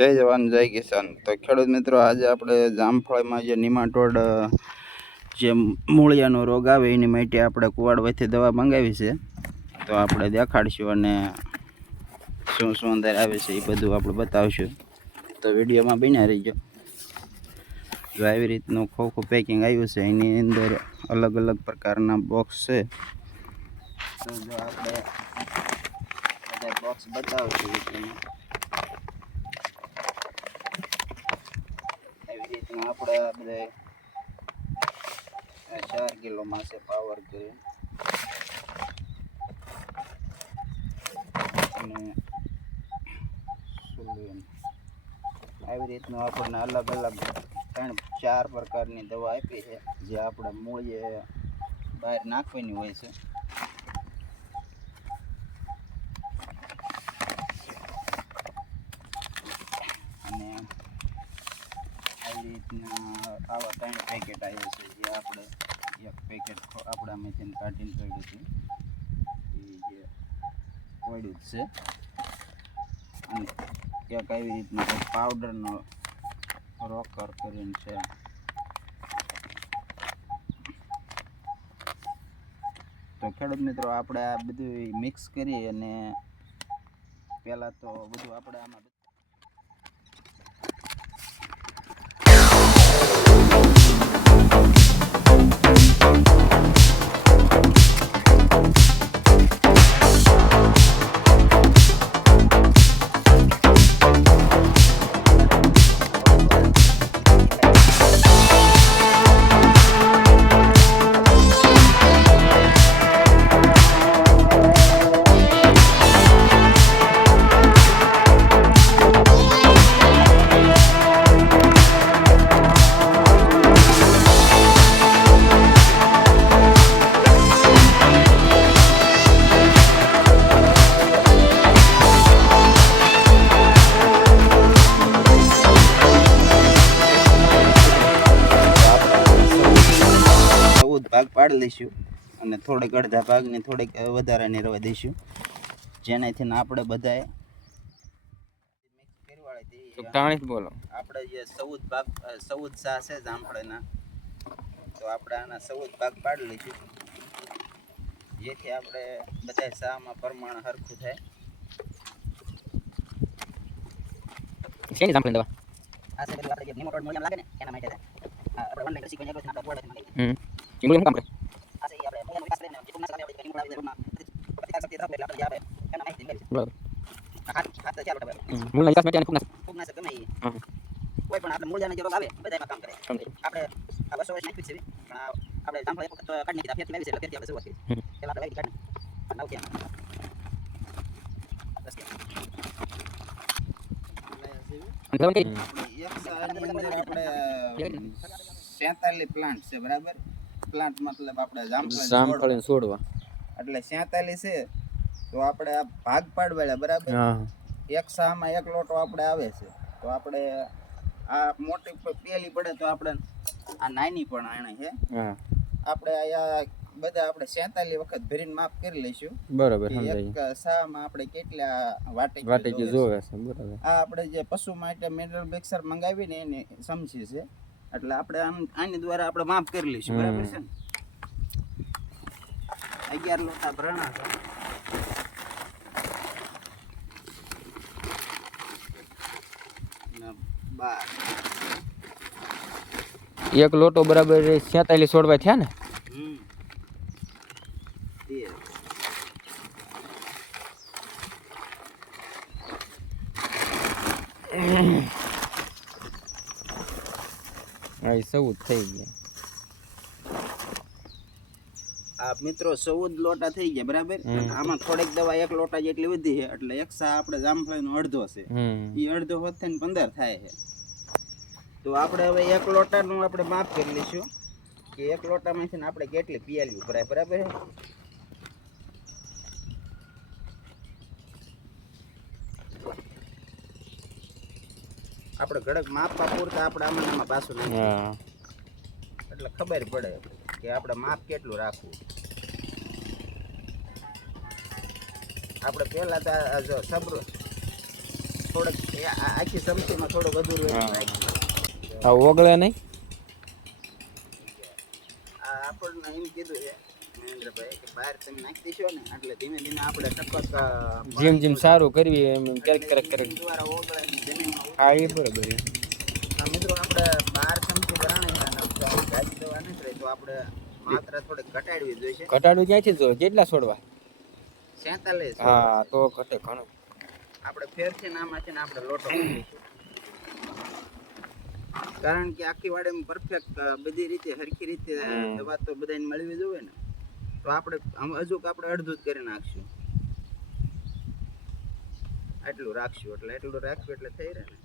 જય જવાન જય કિસાન. તો ખેડૂત મિત્રો, આજે આપણે જામફળીમાં જે નિમાટોડ જે મૂળિયાનો રોગ આવે એની માટે આપણે કુવાડવાથી દવા મંગાવી છે. તો આપણે દેખાડશું અને શું શું અંદર આવે છે એ બધું આપણે બતાવશું. તો વિડીયોમાં બન્યા રહીજો. જો આવી રીતનું ખોખું પેકિંગ આવ્યું છે, એની અંદર અલગ અલગ પ્રકારના બોક્સ છે. તો જો આપણે બધા બોક્સ બતાવશું. આપણે બધા 4 કિલો માસે પાવર જોઈએ અને આવી રીતનું આપણને અલગ અલગ 3-4 પ્રકારની દવા આપી છે, જે આપણે મૂળીએ બહાર નાખવાની હોય છે. અને આવી રીતના આવા 3 પેકેટ આવ્યા છે, જે આપણે એક પેકેટ આપણામાંથી કાઢીને પડ્યું છે, એ જે પડ્યું છે. અને એક આવી રીતનો પાવડરનો રોકર કરીને છે. તો ખેડૂત મિત્રો, આપણે આ બધું મિક્સ કરી અને પહેલાં તો બધું આપણે આમાં ભાગ પાડી લઈશું અને થોડીક અડધા ભાગને થોડીક વધારાની રવા દઈશું, જેનાથી આપણે બધાએ આપણે જે 14 સા છે જામફળીના, તો આપણે આના 14 ભાગ પાડી લઈશું, જેથી આપણે બધા સામાં પ્રમાણ સરખું થાય. શેની જામફળી દવા? આ છે બધું આપણે જે નિમોટોડ મૂળિયામાં લાગે ને એના માટે થાય. આપણે ઓનલાઈન રસી કોઈ આપણે બોર્ડ માંગી. એ મૂળિયા શું કામ કરે? આ છે આપણે મૂળિયાનો વિકાસ કરીને જે ટૂંકના સમયમાં આપણે નિમોટોડ આવી રૂમમાં પ્રતિકાર શક્તિ ધરાવે એટલે આપણે જે આવે એના માહિતી મેળવી. બરાબર. હાથ તો ચાલો આપણે મૂળના વિકાસ માટે અને ફૂગનાશક ગમે એ કોઈ પણ આપણે મૂળિયાનો જે રોગ આવે બધામાં કામ કરે. આપણે આ 200 વર્ષ નાખ્યું છે, પણ આપણે જામફળ એક વખત કાઢી નાખી ફેરથી આવી છે, એટલે ફેરથી આપણે શરૂઆત કરી. પહેલા આપણે કાઢી 9 થી 47 પ્લાન્ટ છે, બરાબર. પ્લાન્ટ મતલબ આપણે જામફળી છોડવા એટલે 47 છે. તો આપણે આ ભાગ પાડવાળા, બરાબર. એક સામાં એક લોટો આપણે આવે છે, તો આપણે આ મોટી પેલી પડે તો આપણે આ નાની પણ આણે છે. આપણે આયા બધા આપણે 47 વખત ભરીને માપ કરી લઈશું. બરાબર. એક સામાં આપણે કેટલા વાટેકી જોવે છે. બરાબર. આ આપણે જે પશુ માટે મિનરલ મિક્સર મંગાવીને એની સમજી છે, એટલે આપણે આની દ્વારા આપણે માપ કરી લઈશું, બરાબર છે ને. 11 લોટા ભરણા છે. એક લોટો બરાબર 47 છોડવા થયા ને. આ 14 થઈ ગયા. આ મિત્રો 14 લોટા થઈ ગયા, બરાબર. આમાં થોડીક દવા 1 લોટા જેટલી વધી છે, એટલે એક સા આપણે જામફળીનો અડધો છે, એ અડધો હોત થઈને 15 થાય છે. તો આપણે હવે 1 લોટાનું આપણે માપ કરી લઈશું કે 1 લોટામાંથી આપણે કેટલી પિયાલી ભરાય, બરાબર. આપણે ઘડક માપવા પૂરતા આપણે આમાં પાછું એટલે ખબર પડે કે આપણે માપ કેટલું રાખવું. આપણે પહેલા તો જો થોડોક આખી ચમચીમાં થોડુંક અધૂરું એટલું નાખ્યું. આ ઓગળે નહીં. આ આપણને એમ કીધું છે મહેન્દ્રભાઈ કે બહાર તમે નાખી દેશો ને એટલે ધીમે ધીમે આપણે ટપક જેમ જેમ સારું કરવી એમ એમ ક્યારેક દ્વારા ઓગળે ને જમીનમાં હા એ બરોબર છે. મિત્રો આપણે 12 ચમચી ભરાણી જાજી દવા નથી રહી તો આપણે માત્રા થોડીક ઘટાડવી જોઈએ. ઘટાડવું ક્યાંથી જો કેટલા છોડવા 47. હા તો ઘટે ઘણું. આપણે ફેરથી નામાં છે ને આપણે લોટો મૂકીશું કારણ કે આખી વાડીમાં પરફેક્ટ બધી રીતે હરખી રીતે દવા તો બધાને મળવી જોઈએ ને તો આપણે હજુ આપણે અડધું જ કરી નાખશું. એટલું રાખશું એટલે એટલું રાખ્યું એટલે થઈ રહે ને.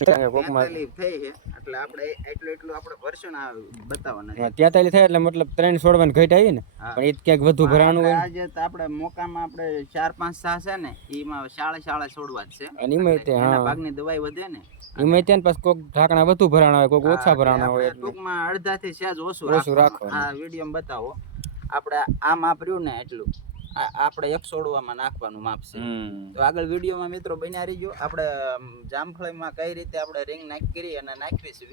તકલીફ થઈ છે એટલે આપણે એટલું આપણે વર્ષન બતાવવાના છે. 43 થાય એટલે મતલબ 3 છોડવાની ઘટ આવી ને પણ એ ક્યાંક વધુ ભરાણું હોય આજે તો આપણે મોકામાં આપણે 4-5 સા છે ને એમાં શાળા છોડવા જ છે અને એમાં એના ભાગની દવાઈ વધે ને એમાં ત્યાં પછી કોઈક ઢાંકણા વધુ ભરાણા હોય કોઈક ઓછા ભરાણા હોય એટલે ટૂંકમાં અડધાથી સહેજ ઓછું રાખવાનું. આ વિડીયોમાં બતાવો આપણે આ માપ રહ્યું ને એટલું આપણે 1 છોડવામાં નાખવાનું માપ છે. તો આગળ વિડીયોમાં મિત્રો બન્યા રહીજો. આપણે જામફળીમાં કઈ રીતે આપણે રીંગ નાખી કરી અને નાખવી છે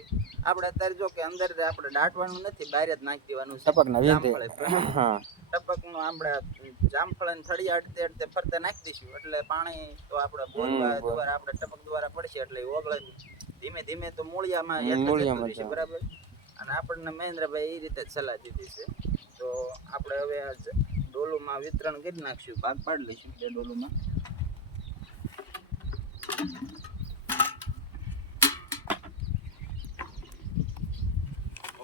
આપણે અત્યારે જો કે અંદર આપણે દાટવાનું નથી બહાર જ નાખી દેવાનું છે. ટપકનું આપણે જામફળીને થળિયા અડતે ફરતે નાખી દઈશું એટલે પાણી તો આપણે બોર દ્વારા આપણે ટપક દ્વારા પડશે એટલે ઓગળે ધીમે ધીમે તો મૂળિયામાં જશે બરાબર. અને આપણને મહેન્દ્રભાઈ એ રીતે જ સલાહ દીધી છે. તો આપણે હવે ડોલુમાં વિતરણ કરી નાખશું ભાગ પાડી લઈશું 2 ડોલુમાં.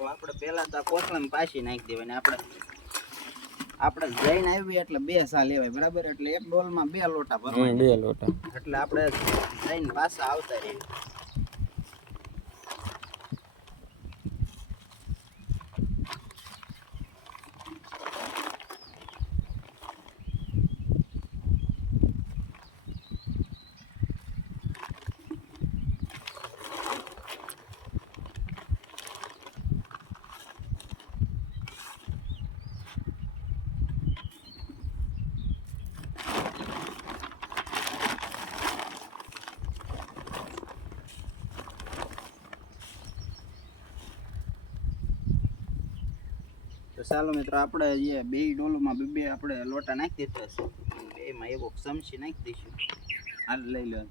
આપણે પહેલા તો કોથળામાં પાછી નાખી દેવાય ને આપણે જઈને આવી એટલે 2 સા લેવાય બરાબર. એટલે 1 ડોલમાં 2 લોટા ભરવાના 2 લોટા એટલે આપણે જઈને પાછા આવતા રહીએ. તો ચાલો મિત્રો આપણે જે 2 ડોલોમાં 2 આપણે લોટા નાખી દીધા છે એમાં એવો ચમચી નાખી દઈશું. હાલ લઈ લો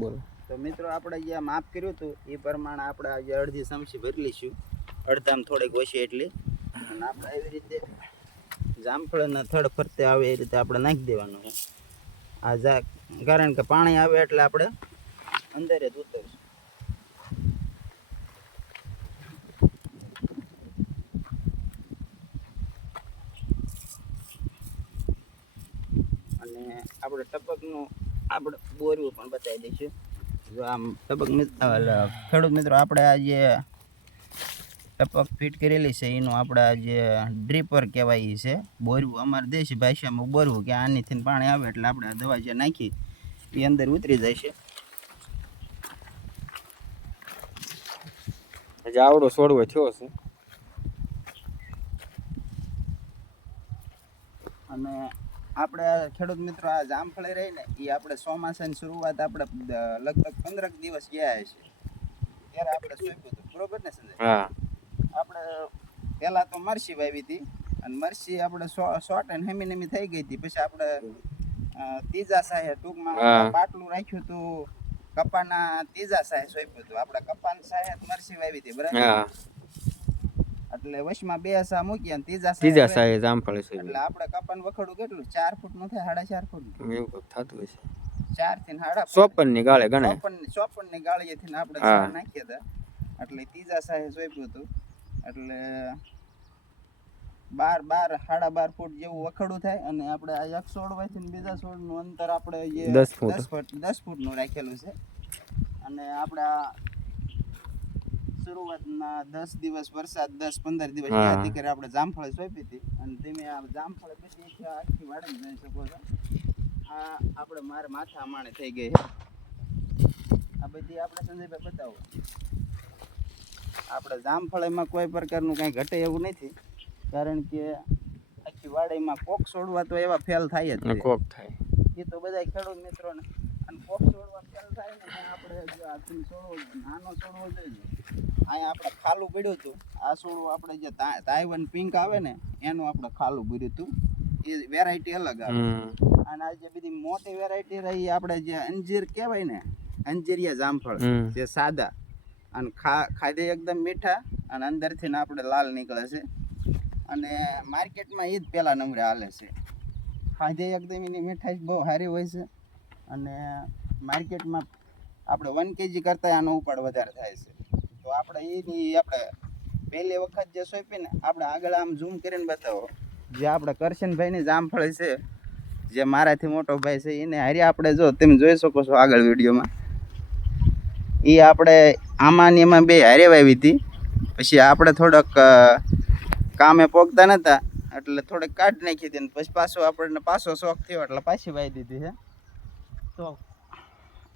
બોલો. તો મિત્રો આપણે જે માપ કર્યું હતું એ પ્રમાણે આપણે આજે અડધી ચમચી ભરી લઈશું. અડધામાં થોડીક ઓછી એટલી અને આપણે એવી રીતે જામફળના થડ ફરતે આવે એ રીતે આપણે નાખી દેવાનું છે. આ કારણ કે પાણી આવે એટલે આપણે અંદર જ ઉતરશું. અને આપણે ટપકનું આપણે બોરવું પણ બતાવી દઈશું. જો આમ ટપક ખેડૂત મિત્રો આપણે આ જે ટપક ફિટ કરેલી છે એનું આપણે આ જે ડ્રીપર કહેવાય છે બોરવું અમારે દેશી ભાષામાં બોરવું કે આનીથી પાણી આવે એટલે આપણે દવા જે નાખી એ અંદર ઉતરી જાય છે. હજી આવડો છોડવો થયો છે અને આપણે ખેડૂત મિત્રો આ જામફળી રહી ને એ આપણે ચોમાસાની શરૂઆત આપણે લગભગ 15 દિવસ ગયા છે ત્યારે આપણે સોંપ્યું હતું બરોબર ને સંજય? હા આપણે પહેલા તો મરસી વાવી હતી અને મરસી આપણે શોર્ટ એન્ડ હેમી થઈ ગઈ હતી. પછી આપણે ત્રીજા સાહે ટૂંકમાં પાટલું રાખ્યું હતું કપાના ત્રીજા સાહે સોંપ્યું હતું. આપણે કપાન સાહે મરસી વાવી હતી બરાબર. એટલે વશમાં 2 સા મૂકી અને ત્રીજા સાહે જામફળ છે એટલે આપણે કપાન વખડું કેટલું 4 ફૂટ નું થાય 4.5 ફૂટ એવું થતું હશે 4 થી 4.5 54 ની ગાળે ગણાય 54 ની ગાળીએથી આપણે નાખ્યા હતા એટલે ત્રીજા સાહે સોંપ્યું હતું એટલે 12.5 ફૂટ જેવું વખડું થાય. અને આપણે આ એક છોડવાથી બીજા છોડનું અંતર આપણે જે 10 ફૂટ નું રાખેલું છે. અને આપણે શરૂઆતના 10 દિવસ વરસાદ 10-15 દિવસ હા. ત્યાંથી કરી આપણે જામફળ સોંપી હતી અને તમે આ જામફળ પછી આખી વાડી જોઈ શકો છો. આ આપણે મારે માથા માણે થઈ ગઈ છે. આ બધી આપણે સંજયભાઈ બતાવો. આપણે જામફળીમાં કોઈ પ્રકારનું કાંઈ ઘટે એવું નથી, કારણ કે આખી વાડીમાં કોક છોડવા તો એવા ફેલ થાય જ છે. કોક થાય એ તો બધા ખેડૂત મિત્રોને અને કોક છોડવા ફેલ થાય ને ત્યાં આપણે જો આ ફૂલ છોડવો નાનો છોડવો જોઈએ. અહીંયા આપણે ખાલું પડ્યું હતું. આ છોડવું આપણે જે તાઇવાન પિંક આવે ને એનું આપણે ખાલું ભર્યું હતું. એ વેરાયટી અલગ આવે. અને આ જે બધી મોટી વેરાયટી રહી આપણે જે અંજીર કહેવાય ને, અંજીરિયા જામફળ જે સાદા અને ખાધે એકદમ મીઠા અને અંદરથી ને આપણે લાલ નીકળે છે. અને માર્કેટમાં એ જ પહેલા નંબરે હાલે છે. ખાધે એકદમ એની મીઠાઈ બહુ સારી હોય છે અને માર્કેટમાં આપણે 1 kg કરતાં આનો ઉપાડ વધારે થાય છે. તો આપણે આપણે પહેલી વખત જે સોંપીને આપણે આગળ આમ ઝૂમ કરીને બતાવો. જે આપણે કરશનભાઈની જામફળ છે, જે મારાથી મોટો ભાઈ છે, એને હારી આપણે જો તમે જોઈ શકો છો આગળ વિડીયોમાં. એ આપણે આમાં ને એમાં બે હારે વાવી હતી. પછી આપણે થોડોક કામે પોગતા નહોતા એટલે થોડીક કાઢી નાખી હતી ને પછી પાછો શોખ થયો એટલે પાછી વાવી દીધી છે. તો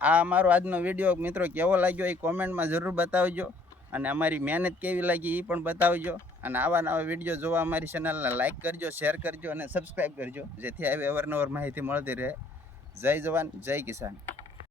આ અમારો આજનો વિડીયો મિત્રો કેવો લાગ્યો એ કોમેન્ટમાં જરૂર બતાવજો અને અમારી મહેનત કેવી લાગી એ પણ બતાવજો. અને આવા નવા વિડીયો જોવા અમારી ચેનલને લાઇક કરજો, શેર કરજો અને સબસ્ક્રાઈબ કરજો, જેથી આવી અવારનવાર માહિતી મળતી રહે. જય જવાન, જય કિસાન.